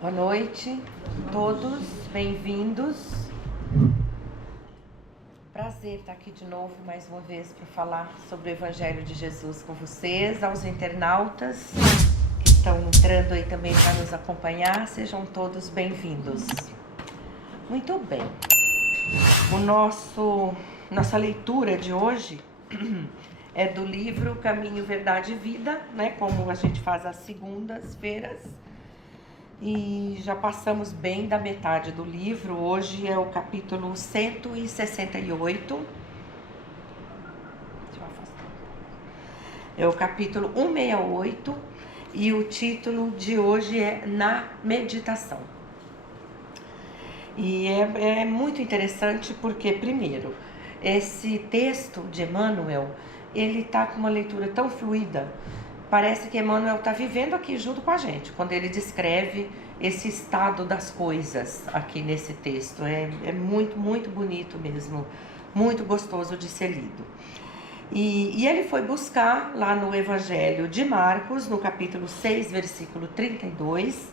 Boa noite a todos, bem-vindos. Prazer estar aqui de novo mais uma vez para falar sobre o Evangelho de Jesus com vocês. Aos internautas que estão entrando aí também para nos acompanhar, sejam todos bem-vindos. Muito bem, nossa leitura de hoje é do livro Caminho, Verdade e Vida, né? Como a gente faz às segundas-feiras. E já passamos bem da metade do livro. Hoje é o capítulo 168. Deixa eu afastar. É o capítulo 168 e o título de hoje é Na Meditação. E é muito interessante porque, primeiro, esse texto de Emmanuel, ele está com uma leitura tão fluida. Parece que Emmanuel está vivendo aqui junto com a gente, quando ele descreve esse estado das coisas aqui nesse texto. É muito, muito bonito mesmo, muito gostoso de ser lido. E ele foi buscar lá no Evangelho de Marcos, no capítulo 6, versículo 32,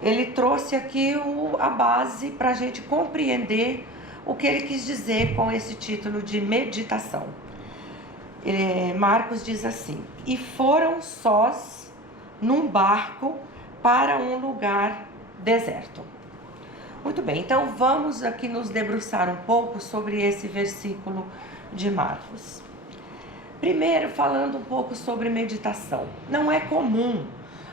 ele trouxe aqui a base para a gente compreender o que ele quis dizer com esse título de meditação. Marcos diz assim: e foram sós num barco para um lugar deserto. Muito bem, então vamos aqui nos debruçar um pouco sobre esse versículo de Marcos. Primeiro, falando um pouco sobre meditação. Não é comum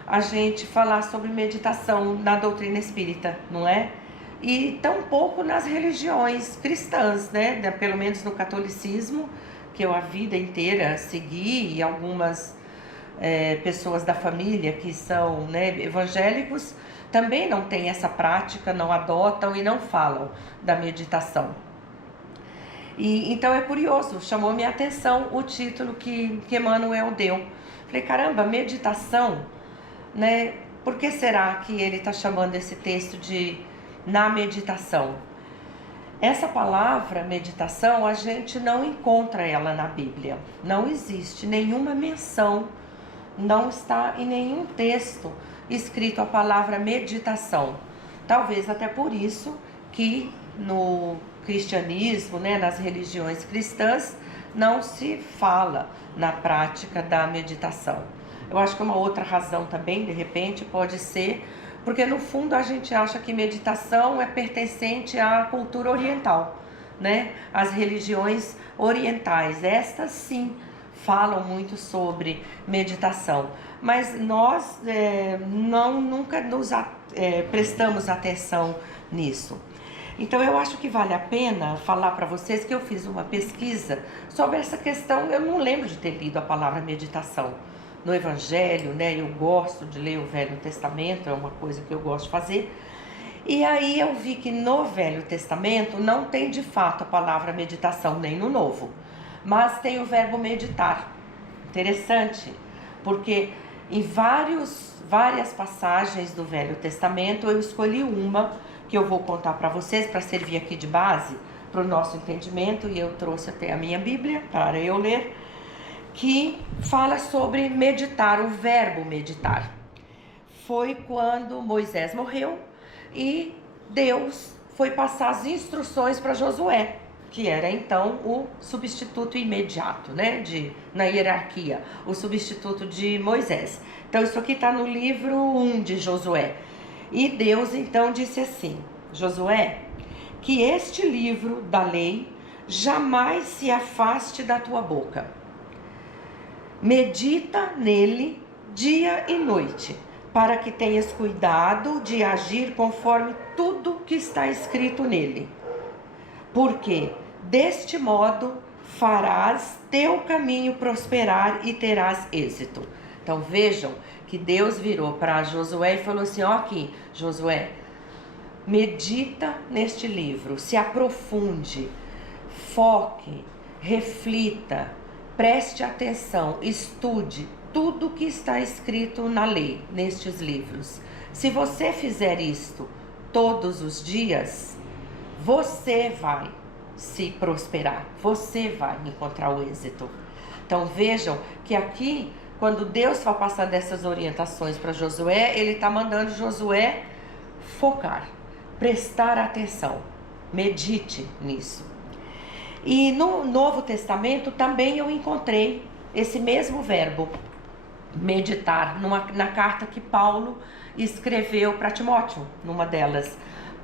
a gente falar sobre meditação na doutrina espírita, não é? E tampouco nas religiões cristãs, né? Pelo menos no catolicismo, que eu a vida inteira segui, e algumas pessoas da família que são, né, evangélicos também não têm essa prática, não adotam e não falam da meditação. E então é curioso, chamou minha atenção o título que Emmanuel deu. Falei, caramba, meditação, né? Por que será que ele está chamando esse texto de na meditação? Essa palavra meditação, a gente não encontra ela na Bíblia. Não existe nenhuma menção, não está em nenhum texto escrito a palavra meditação. Talvez até por isso que no cristianismo, né, nas religiões cristãs, não se fala na prática da meditação. Eu acho que uma outra razão também, de repente, pode ser porque no fundo a gente acha que meditação é pertencente à cultura oriental, né? As religiões orientais, estas sim falam muito sobre meditação, mas nós nunca nos prestamos atenção nisso. Então eu acho que vale a pena falar para vocês que eu fiz uma pesquisa sobre essa questão. Eu não lembro de ter lido a palavra meditação no Evangelho, né? Eu gosto de ler o Velho Testamento, é uma coisa que eu gosto de fazer. E aí eu vi que no Velho Testamento não tem de fato a palavra meditação, nem no Novo, mas tem o verbo meditar. Interessante, porque em várias passagens do Velho Testamento eu escolhi uma que eu vou contar para vocês, para servir aqui de base para o nosso entendimento, e eu trouxe até a minha Bíblia para eu ler, que fala sobre meditar, o verbo meditar. Foi quando Moisés morreu e Deus foi passar as instruções para Josué, que era então o substituto imediato, né, na hierarquia, o substituto de Moisés. Então isso aqui está no livro 1 de Josué. E Deus então disse assim: Josué, que este livro da lei jamais se afaste da tua boca. Medita nele dia e noite, para que tenhas cuidado de agir conforme tudo que está escrito nele. Porque deste modo farás teu caminho prosperar e terás êxito. Então vejam que Deus virou para Josué e falou assim: ó, aqui, Josué, medita neste livro, se aprofunde, foque, reflita, preste atenção, estude tudo que está escrito na lei, nestes livros. Se você fizer isto todos os dias, você vai se prosperar, você vai encontrar o êxito. Então vejam que aqui quando Deus vai passando essas orientações para Josué, ele está mandando Josué focar, prestar atenção, medite nisso. E no Novo Testamento também eu encontrei esse mesmo verbo, meditar, na carta que Paulo escreveu para Timóteo, numa delas.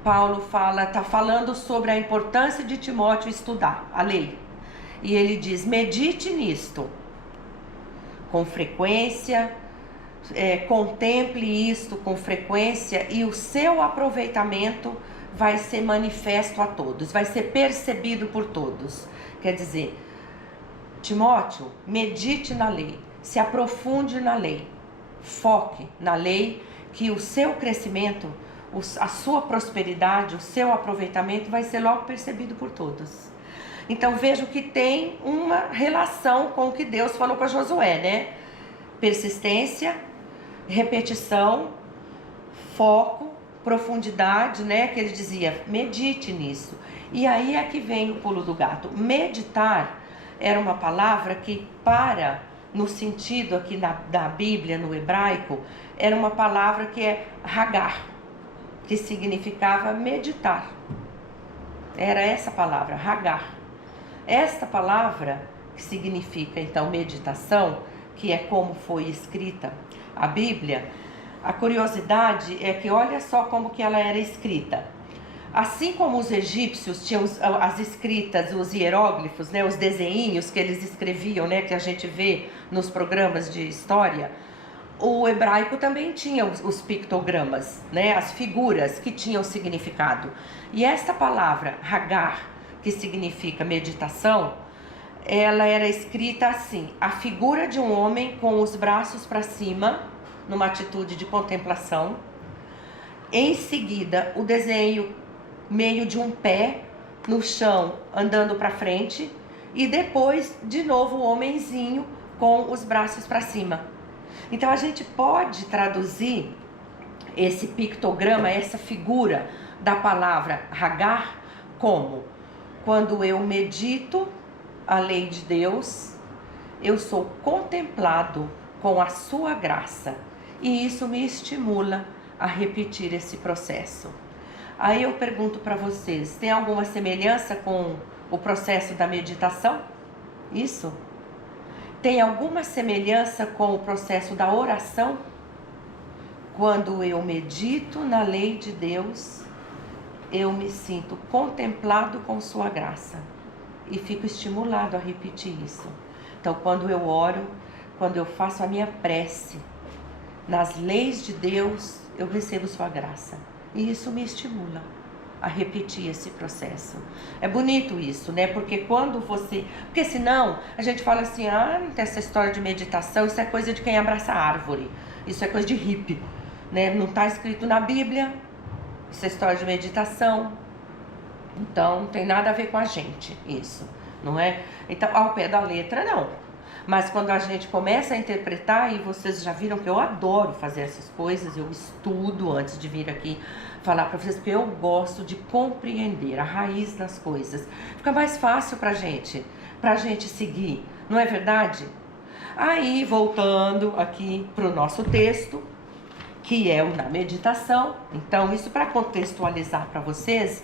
Paulo está falando sobre a importância de Timóteo estudar a lei. E ele diz, medite nisto com frequência, contemple isto com frequência e o seu aproveitamento vai ser manifesto a todos, vai ser percebido por todos. Quer dizer, Timóteo, medite na lei, se aprofunde na lei, foque na lei, que o seu crescimento, a sua prosperidade, o seu aproveitamento vai ser logo percebido por todos. Então vejo que tem uma relação com o que Deus falou para Josué, né? Persistência, repetição, foco, profundidade, né? Que ele dizia, medite nisso. E aí é que vem o pulo do gato. Meditar era uma palavra que no sentido aqui da Bíblia, no hebraico, era uma palavra que é hagar, que significava meditar. Era essa palavra, hagar. Esta palavra, que significa então meditação, que é como foi escrita a Bíblia, a curiosidade é que olha só como que ela era escrita. Assim como os egípcios tinham as escritas, os hieróglifos, né, os desenhinhos que eles escreviam, né, que a gente vê nos programas de história, o hebraico também tinha os pictogramas, né, as figuras que tinham significado. E esta palavra, hagar, que significa meditação, ela era escrita assim, a figura de um homem com os braços para cima, numa atitude de contemplação. Em seguida, o desenho meio de um pé no chão, andando para frente. E depois, de novo, o homenzinho com os braços para cima. Então, a gente pode traduzir esse pictograma, essa figura da palavra hagar, como: quando eu medito a lei de Deus, eu sou contemplado com a sua graça. E isso me estimula a repetir esse processo. Aí eu pergunto para vocês, tem alguma semelhança com o processo da meditação? Isso? Tem alguma semelhança com o processo da oração? Quando eu medito na lei de Deus, eu me sinto contemplado com sua graça e fico estimulado a repetir isso. Então, quando eu oro, quando eu faço a minha prece nas leis de Deus, eu recebo sua graça e isso me estimula a repetir esse processo. É bonito isso, né? Porque porque senão a gente fala assim, não tem essa história de meditação, isso é coisa de quem abraça a árvore, isso é coisa de hippie, né? Não está escrito na Bíblia essa história de meditação, então não tem nada a ver com a gente isso, não é? Então, ao pé da letra, não. Mas quando a gente começa a interpretar, e vocês já viram que eu adoro fazer essas coisas, eu estudo antes de vir aqui falar para vocês, porque eu gosto de compreender a raiz das coisas. Fica mais fácil pra gente seguir, não é verdade? Aí, voltando aqui pro nosso texto, que é o da meditação. Então, isso para contextualizar para vocês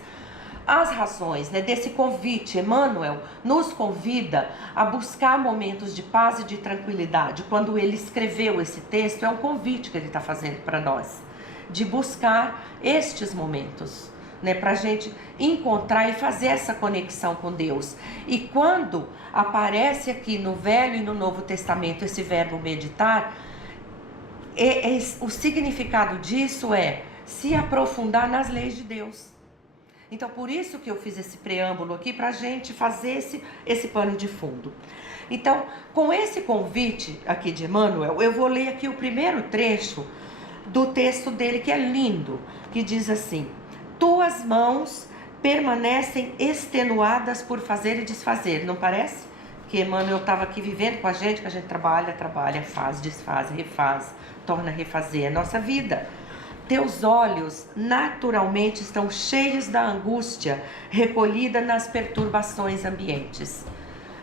as razões, né, desse convite. Emmanuel nos convida a buscar momentos de paz e de tranquilidade. Quando ele escreveu esse texto, é um convite que ele está fazendo para nós, de buscar estes momentos, né, para a gente encontrar e fazer essa conexão com Deus. E quando aparece aqui no Velho e no Novo Testamento esse verbo meditar, o significado disso é se aprofundar nas leis de Deus. Então, por isso que eu fiz esse preâmbulo aqui, para a gente fazer esse pano de fundo. Então, com esse convite aqui de Emmanuel, eu vou ler aqui o primeiro trecho do texto dele, que é lindo, que diz assim: tuas mãos permanecem extenuadas por fazer e desfazer. Não parece? Que Emmanuel estava aqui vivendo com a gente, que a gente trabalha, faz, desfaz, refaz, torna a refazer a nossa vida. Teus olhos naturalmente estão cheios da angústia recolhida nas perturbações ambientes.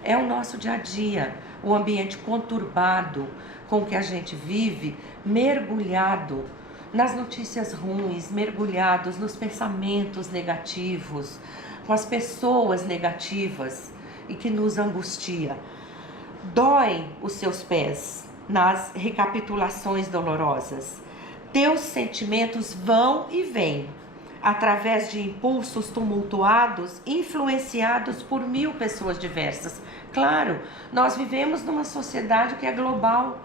É o nosso dia a dia. o ambiente conturbado com que a gente vive, mergulhado nas notícias ruins, mergulhados nos pensamentos negativos, com as pessoas negativas e que nos angustia. Doem os seus pés nas recapitulações dolorosas. Teus sentimentos vão e vêm, através de impulsos tumultuados, influenciados por 1000 pessoas diversas. Claro, nós vivemos numa sociedade que é global.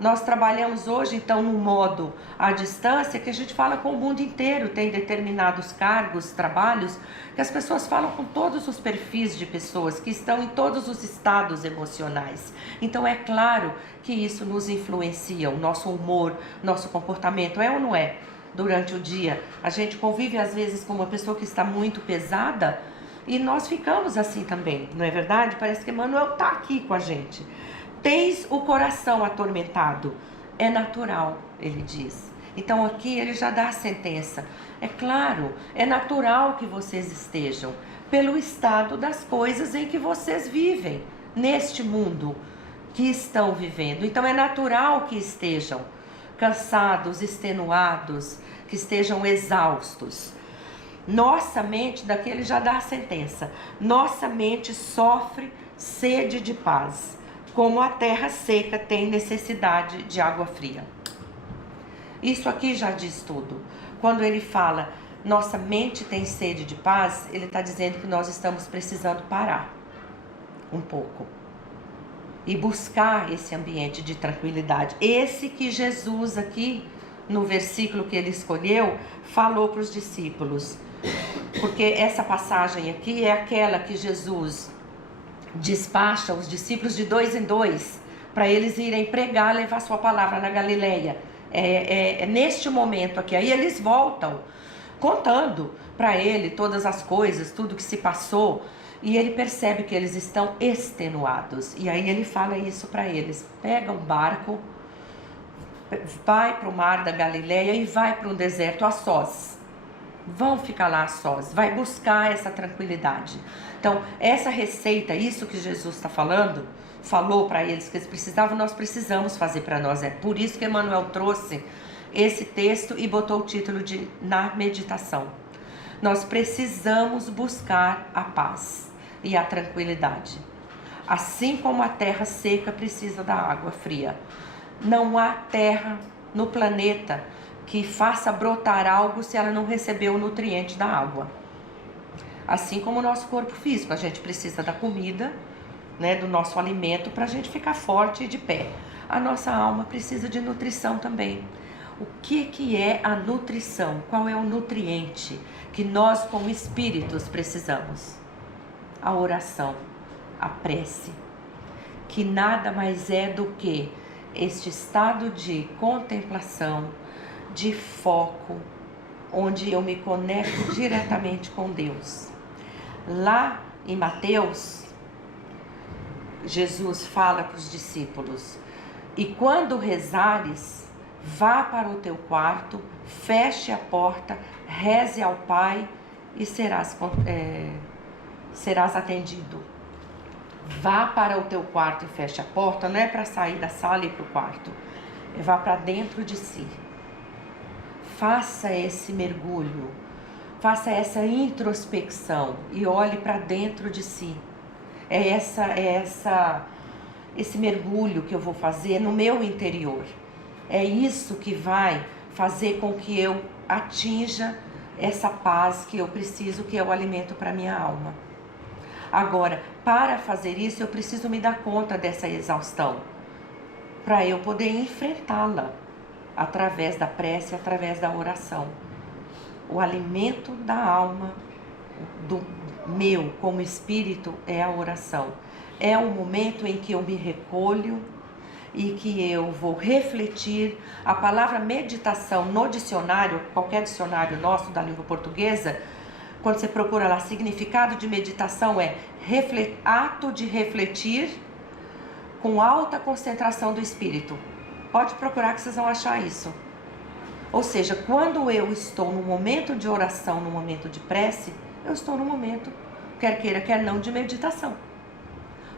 Nós trabalhamos hoje, então, num modo à distância, que a gente fala com o mundo inteiro. Tem determinados cargos, trabalhos, que as pessoas falam com todos os perfis de pessoas, que estão em todos os estados emocionais. Então, é claro que isso nos influencia, o nosso humor, nosso comportamento, é ou não é? Durante o dia, a gente convive às vezes com uma pessoa que está muito pesada e nós ficamos assim também, não é verdade? Parece que Emmanuel está aqui com a gente. Tens o coração atormentado, é natural, ele diz. Então aqui ele já dá a sentença. É claro, é natural que vocês estejam, pelo estado das coisas em que vocês vivem, neste mundo que estão vivendo. Então é natural que estejam cansados, extenuados, que estejam exaustos. Nossa mente, daqui ele já dá a sentença, nossa mente sofre sede de paz, como a terra seca tem necessidade de água fria. Isso aqui já diz tudo. Quando ele fala, nossa mente tem sede de paz, ele está dizendo que nós estamos precisando parar um pouco e buscar esse ambiente de tranquilidade. Esse que Jesus aqui, no versículo que ele escolheu, falou para os discípulos. Porque essa passagem aqui é aquela que Jesus despacha os discípulos de 2 em 2 para eles irem pregar, levar sua palavra na Galileia. É neste momento aqui. Aí eles voltam contando para ele todas as coisas, tudo que se passou, e ele percebe que eles estão extenuados. E aí ele fala isso para eles: pega um barco, vai para o mar da Galileia e vai para um deserto a sós. Vão ficar lá a sós, vai buscar essa tranquilidade. Então, essa receita, isso que Jesus está falando, falou para eles que eles precisavam, nós precisamos fazer para nós. É por isso que Emmanuel trouxe esse texto e botou o título de Na Meditação. Nós precisamos buscar a paz e a tranquilidade. Assim como a terra seca precisa da água fria. Não há terra no planeta que faça brotar algo se ela não recebeu o nutriente da água. Assim como o nosso corpo físico, a gente precisa da comida, né, do nosso alimento para a gente ficar forte e de pé. A nossa alma precisa de nutrição também. O que é a nutrição? Qual é o nutriente que nós como espíritos precisamos? A oração, a prece, que nada mais é do que este estado de contemplação, de foco, onde eu me conecto diretamente com Deus. Lá em Mateus, Jesus fala para os discípulos: e quando rezares, vá para o teu quarto, feche a porta, reze ao Pai e serás atendido. Vá para o teu quarto e feche a porta, não é para sair da sala e ir para o quarto, é vá para dentro de si. Faça esse mergulho, faça essa introspecção e olhe para dentro de si. Esse mergulho que eu vou fazer no meu interior. É isso que vai fazer com que eu atinja essa paz que eu preciso, que é o alimento para minha alma. Agora, para fazer isso, eu preciso me dar conta dessa exaustão, para eu poder enfrentá-la através da prece, através da oração. O alimento da alma, do meu como espírito, é a oração. É o momento em que eu me recolho e que eu vou refletir. A palavra meditação no dicionário, qualquer dicionário nosso da língua portuguesa, quando você procura lá, significado de meditação é ato de refletir com alta concentração do espírito. Pode procurar que vocês vão achar isso. Ou seja, quando eu estou no momento de oração, no momento de prece, eu estou no momento, quer queira, quer não, de meditação.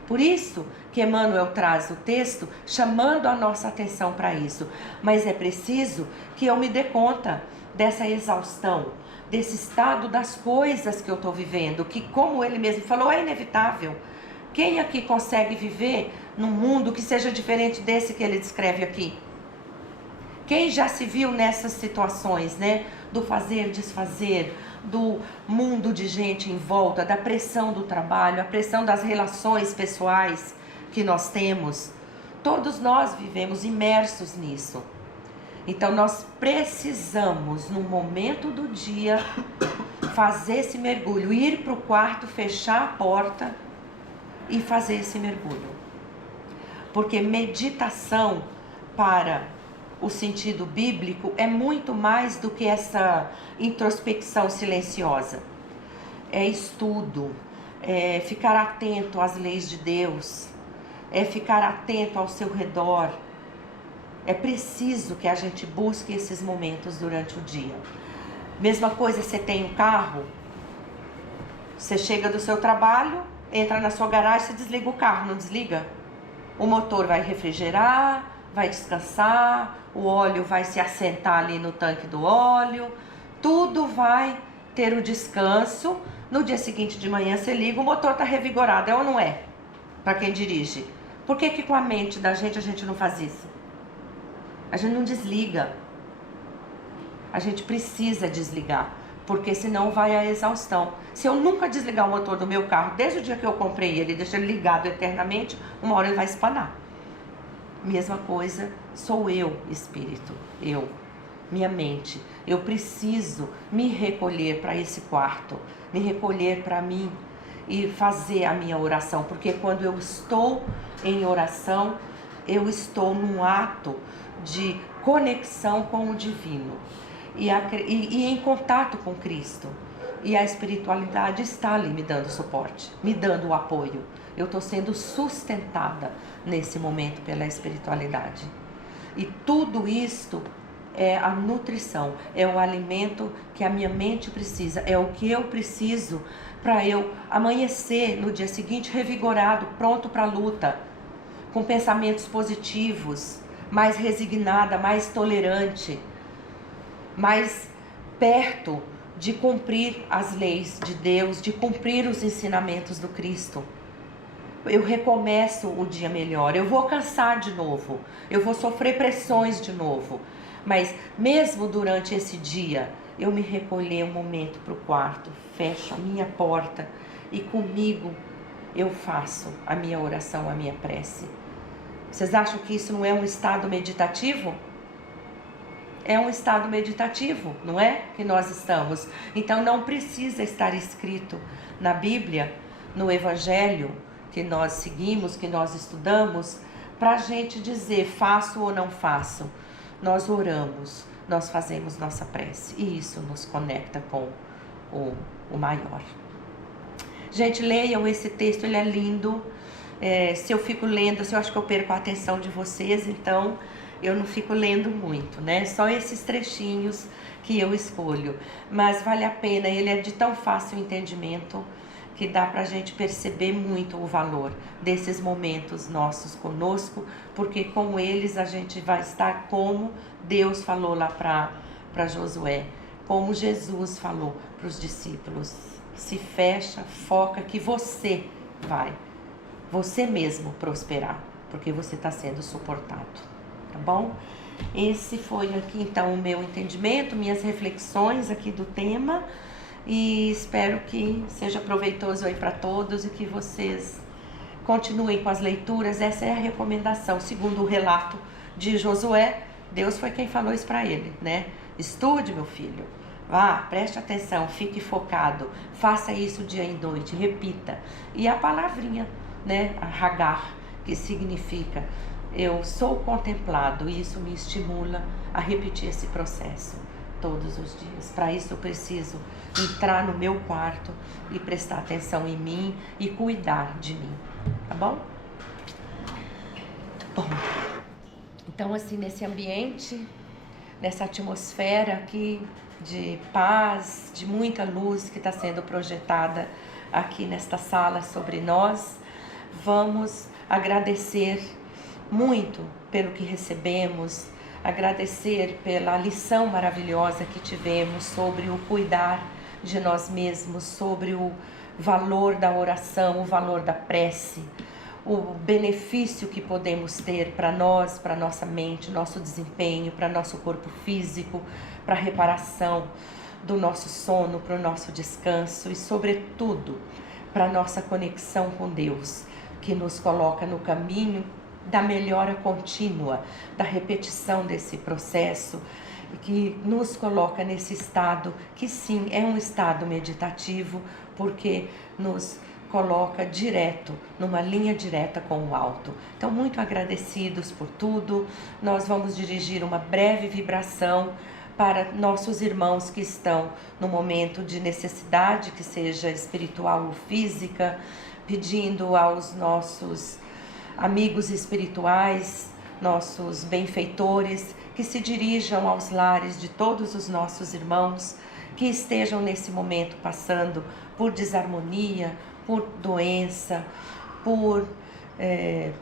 Por isso que Emmanuel traz o texto chamando a nossa atenção para isso. Mas é preciso que eu me dê conta dessa exaustão, desse estado das coisas que eu estou vivendo, que, como ele mesmo falou, é inevitável. Quem aqui consegue viver num mundo que seja diferente desse que ele descreve aqui? Quem já se viu nessas situações, né? Do fazer, desfazer, do mundo de gente em volta, da pressão do trabalho, a pressão das relações pessoais que nós temos. Todos nós vivemos imersos nisso. Então nós precisamos, no momento do dia, fazer esse mergulho, ir para o quarto, fechar a porta e fazer esse mergulho. Porque meditação, para o sentido bíblico, é muito mais do que essa introspecção silenciosa. É estudo, é ficar atento às leis de Deus, é ficar atento ao seu redor. É preciso que a gente busque esses momentos durante o dia. Mesma coisa, você tem um carro, você chega do seu trabalho, entra na sua garagem, você desliga o carro, não desliga? O motor vai refrigerar, vai descansar, o óleo vai se assentar ali no tanque do óleo, tudo vai ter o descanso. No dia seguinte de manhã você liga, o motor está revigorado, é ou não é? Para quem dirige. Por que com a mente da gente a gente não faz isso? A gente não desliga. A gente precisa desligar, porque senão vai a exaustão. Se eu nunca desligar o motor do meu carro, desde o dia que eu comprei ele, deixar ele ligado eternamente, uma hora ele vai espanar. Mesma coisa, sou eu, espírito, eu, minha mente. Eu preciso me recolher para esse quarto, me recolher para mim e fazer a minha oração, porque quando eu estou em oração, eu estou num ato de conexão com o divino e em contato com Cristo. E a espiritualidade está ali me dando suporte, me dando o apoio. Eu estou sendo sustentada nesse momento pela espiritualidade. E tudo isto é a nutrição, é o alimento que a minha mente precisa, é o que eu preciso para eu amanhecer no dia seguinte revigorado, pronto para a luta, com pensamentos positivos, mais resignada, mais tolerante, mais perto de cumprir as leis de Deus, de cumprir os ensinamentos do Cristo. Eu recomeço o dia melhor, eu vou cansar de novo, eu vou sofrer pressões de novo, mas mesmo durante esse dia, eu me recolher um momento para o quarto, fecho a minha porta e comigo eu faço a minha oração, a minha prece. Vocês acham que isso não é um estado meditativo? É um estado meditativo, não é? Que nós estamos. Então não precisa estar escrito na Bíblia, no Evangelho que nós seguimos, que nós estudamos, para a gente dizer faço ou não faço. Nós oramos, nós fazemos nossa prece e isso nos conecta com o maior. Gente, leiam esse texto, ele é lindo. Se eu fico lendo, eu acho que eu perco a atenção de vocês, então eu não fico lendo muito, né? Só esses trechinhos que eu escolho. Mas vale a pena, ele é de tão fácil entendimento que dá pra gente perceber muito o valor desses momentos nossos conosco, porque com eles a gente vai estar como Deus falou lá para Josué, como Jesus falou para os discípulos. Se fecha, foca que você vai, você mesmo prosperar, porque você está sendo suportado, tá bom? Esse foi aqui então o meu entendimento, minhas reflexões aqui do tema, e espero que seja proveitoso aí para todos e que vocês continuem com as leituras. Essa é a recomendação, segundo o relato de Josué, Deus foi quem falou isso para ele, né? Estude, meu filho, vá, preste atenção, fique focado, faça isso dia e noite, repita. E a palavrinha, né, a Hagar, que significa eu sou contemplado, e isso me estimula a repetir esse processo todos os dias. Para isso eu preciso entrar no meu quarto e prestar atenção em mim e cuidar de mim, tá bom? Muito bom. Então, assim, nesse ambiente, nessa atmosfera aqui de paz, de muita luz que está sendo projetada aqui nesta sala sobre nós, vamos agradecer muito pelo que recebemos, agradecer pela lição maravilhosa que tivemos sobre o cuidar de nós mesmos, sobre o valor da oração, o valor da prece, o benefício que podemos ter para nós, para nossa mente, nosso desempenho, para nosso corpo físico, para a reparação do nosso sono, para o nosso descanso e, sobretudo, para a nossa conexão com Deus, que nos coloca no caminho da melhora contínua, da repetição desse processo, que nos coloca nesse estado que sim, é um estado meditativo, porque nos coloca direto, numa linha direta com o alto. Então, muito agradecidos por tudo. Nós vamos dirigir uma breve vibração para nossos irmãos que estão no momento de necessidade, que seja espiritual ou física, pedindo aos nossos amigos espirituais, nossos benfeitores, que se dirijam aos lares de todos os nossos irmãos que estejam nesse momento passando por desarmonia, por doença, por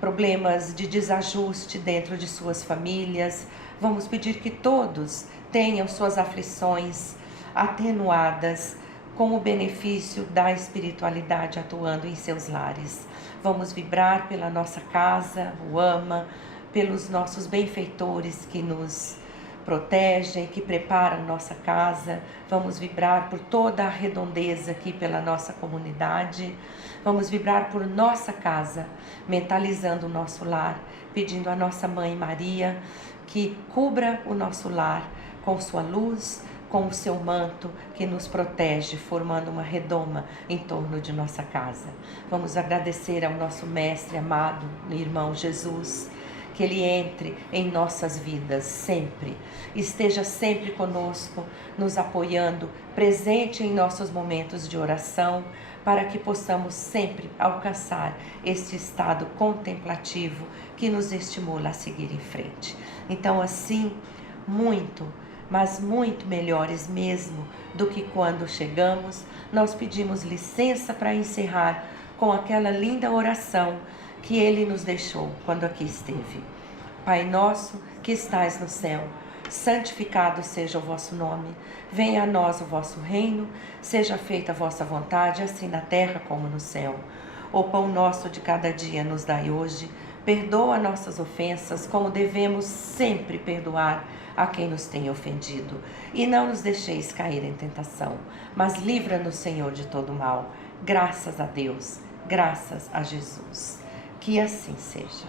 problemas de desajuste dentro de suas famílias. Vamos pedir que todos tenham suas aflições atenuadas com o benefício da espiritualidade atuando em seus lares. Vamos vibrar pela nossa casa, o ama, pelos nossos benfeitores que nos protegem, que preparam nossa casa. Vamos vibrar por toda a redondeza aqui pela nossa comunidade. Vamos vibrar por nossa casa, mentalizando o nosso lar, pedindo à nossa Mãe Maria que cubra o nosso lar com sua luz, com o seu manto que nos protege, formando uma redoma em torno de nossa casa. Vamos agradecer ao nosso Mestre amado, irmão Jesus, que Ele entre em nossas vidas sempre, esteja sempre conosco, nos apoiando, presente em nossos momentos de oração, para que possamos sempre alcançar este estado contemplativo que nos estimula a seguir em frente. Então, assim, muito, mas muito melhores mesmo do que quando chegamos, nós pedimos licença para encerrar com aquela linda oração que Ele nos deixou quando aqui esteve. Pai nosso que estais no céu, santificado seja o vosso nome, venha a nós o vosso reino, seja feita a vossa vontade, assim na terra como no céu. O pão nosso de cada dia nos dai hoje, perdoa nossas ofensas, como devemos sempre perdoar a quem nos tem ofendido. E não nos deixeis cair em tentação, mas livra-nos, Senhor, de todo mal. Graças a Deus, graças a Jesus. Que assim seja.